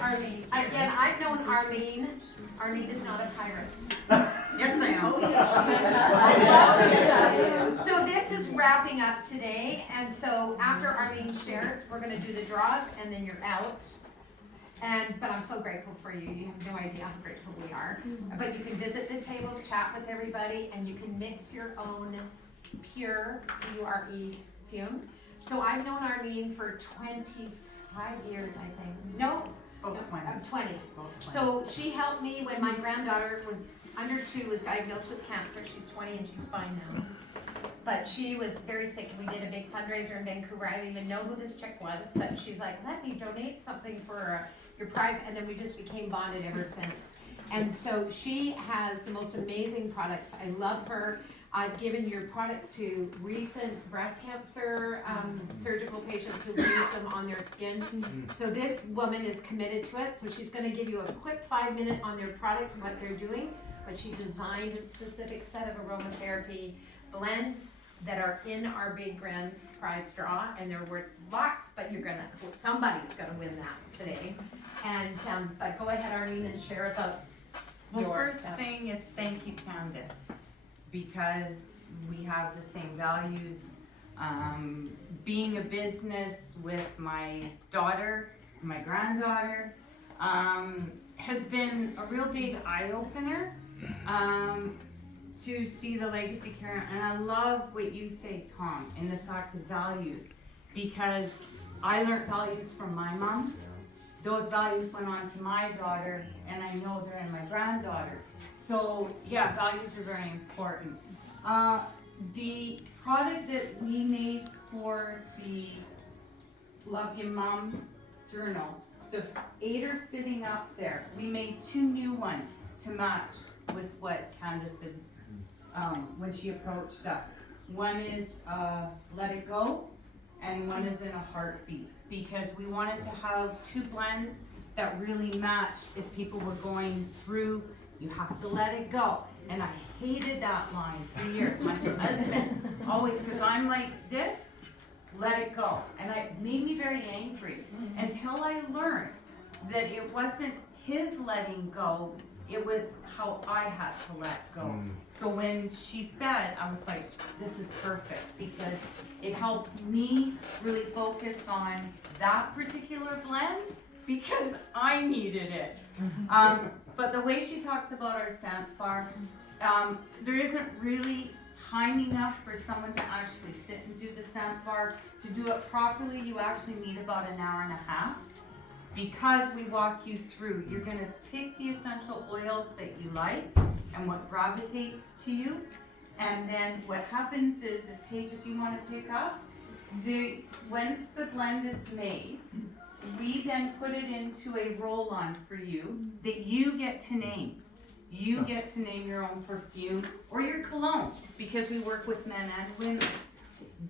Arline. Again, I've known Arline. Arline is not a pirate. Yes, I am. Oh, yeah. So this is wrapping up today, and so after Arline shares, we're gonna do the draws, and then you're out. But I'm so grateful for you. You have no idea how grateful we are. But you can visit the tables, chat with everybody, and you can mix your own pure, P-U-R-E, fume. So I've known Arline for 25 years, I think. No, Oh, 20. 20. So she helped me when my granddaughter was under 2, was diagnosed with cancer. She's 20 and she's fine now. But she was very sick, and we did a big fundraiser in Vancouver. I didn't even know who this chick was, but she's like, let me donate something for your prize, and then we just became bonded ever since. And so she has the most amazing products. I love her. I've given your products to recent breast cancer surgical patients who use them on their skin. So this woman is committed to it. So she's going to give you a quick 5-minute on their product and what they're doing. But she designed a specific set of aromatherapy blends that are in our big grand prize draw, and they're worth lots. But somebody's gonna win that today. And but go ahead, Arline, and share about. Well, first thing is thank you, Candace, because we have the same values. Being a business with my daughter, my granddaughter, has been a real big eye-opener to see the legacy carry on. And I love what you say, Tom, in the fact of values, because I learned values from my mom. Those values went on to my daughter, and I know they're in my granddaughter. So yeah, values are very important. The product that we made for the Love You Mom journal, the 8 are sitting up there. We made 2 new ones to match with what Candace had when she approached us. One is Let It Go, and one is In a Heartbeat, because we wanted to have 2 blends that really match if people were going through, you have to let it go. And I hated that line for years. My husband always, because I'm like this, let it go. And it made me very angry until I learned that it wasn't his letting go, it was how I had to let go. So when she said, I was like, this is perfect, because it helped me really focus on that particular blend because I needed it. But the way she talks about our scent bar, there isn't really time enough for someone to actually sit and do the scent bar. To do it properly, you actually need about an hour and a half. Because we walk you through, you're going to pick the essential oils that you like and what gravitates to you. And then what happens is, Paige, if you want to pick up, once the blend is made, we then put it into a roll-on for you that you get to name. You get to name your own perfume or your cologne, because we work with men and women.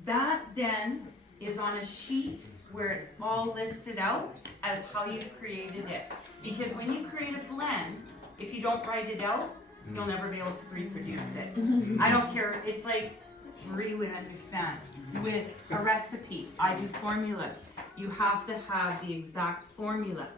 That then is on a sheet where it's all listed out as how you created it. Because when you create a blend, if you don't write it out, you'll never be able to reproduce it. I don't care, it's like, Marie would understand. With a recipe, I do formulas. You have to have the exact formula.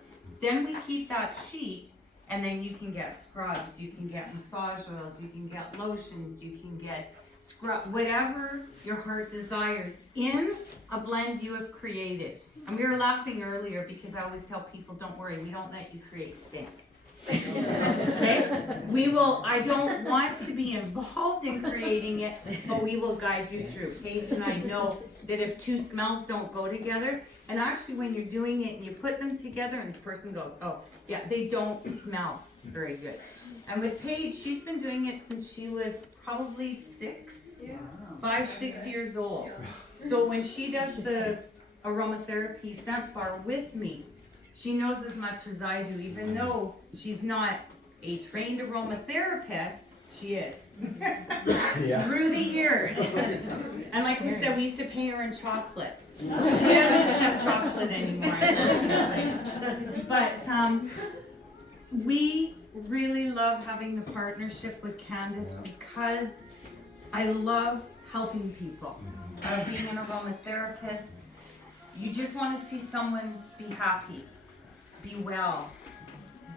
Then we keep that sheet, and then you can get scrubs, you can get massage oils, you can get lotions, you can get scrub, whatever your heart desires in a blend you have created. And we were laughing earlier because I always tell people, don't worry, we don't let you create stink. Okay? We will, I don't want to be involved in creating it, but we will guide you through. Paige and I know that if 2 smells don't go together, and actually when you're doing it and you put them together and the person goes, oh, yeah, they don't smell very good. And with Paige, she's been doing it since she was probably 5, 6 years old. So when she does the aromatherapy scent bar with me, she knows as much as I do, even though she's not a trained aromatherapist, she is. Through the years. And like we said, we used to pay her in chocolate. She doesn't accept chocolate anymore, unfortunately. But we really love having the partnership with Candace because I love helping people. Being an aromatherapist, you just want to see someone be happy. be well,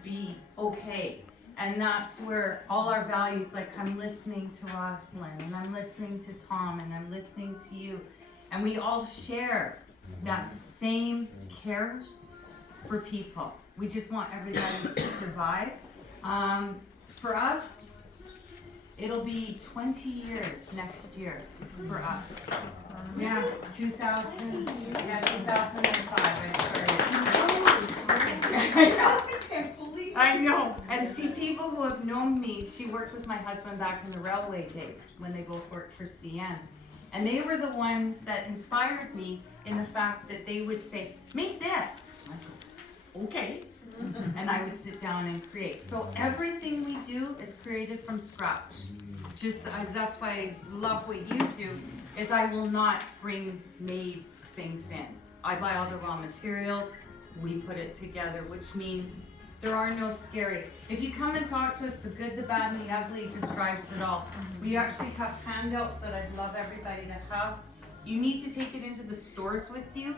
be okay. And that's where all our values, like I'm listening to Rosalind, and I'm listening to Tom, and I'm listening to you. And we all share that same care for people. We just want everybody to survive. For us, it'll be 20 years next year for us. Yeah, 2005 I started. I know. And see, people who have known me, she worked with my husband back in the railway days when they both worked for CN. And they were the ones that inspired me in the fact that they would say, make this. I'd go, okay. And I would sit down and create. So everything we do is created from scratch. That's why I love what you do, is I will not bring made things in. I buy all the raw materials, we put it together, which means there are no scary. If you come and talk to us, the good, the bad, and the ugly describes it all. We actually have handouts that I'd love everybody to have. You need to take it into the stores with you.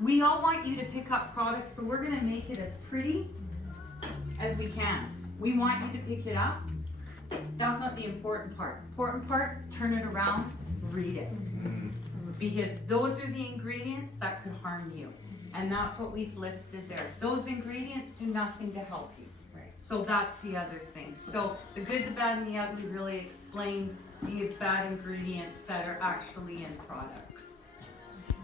We all want you to pick up products, so we're gonna make it as pretty as we can. We want you to pick it up. That's not the important part. Important part, turn it around, read it. Because those are the ingredients that could harm you. And that's what we've listed there. Those ingredients do nothing to help you. Right. So that's the other thing. So the good, the bad, and the ugly really explains the bad ingredients that are actually in products.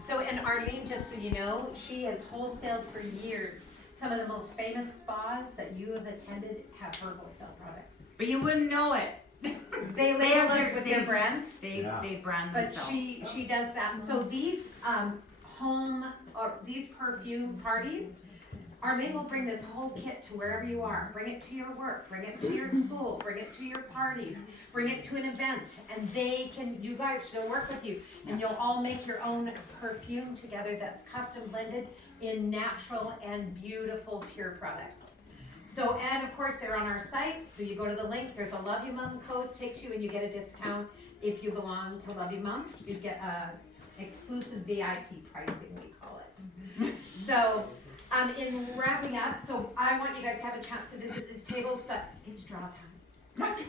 So, and Arline, just so you know, she has wholesaled for years. Some of the most famous spas that you have attended have her wholesale products. But you wouldn't know it. They label it with their brand, They brand but themselves. she does that. And so these these perfume parties, Arline will bring this whole kit to wherever you are. Bring it to your work, bring it to your school, bring it to your parties, bring it to an event, and you guys, she'll work with you, and you'll all make your own perfume together that's custom blended in natural and beautiful pure products. So, and of course, they're on our site, so you go to the link, there's a Love You Mum code, takes you and you get a discount. If you belong to Love You Mum, you get exclusive VIP pricing, we call it. So, in wrapping up, so I want you guys to have a chance to visit these tables, but it's draw time.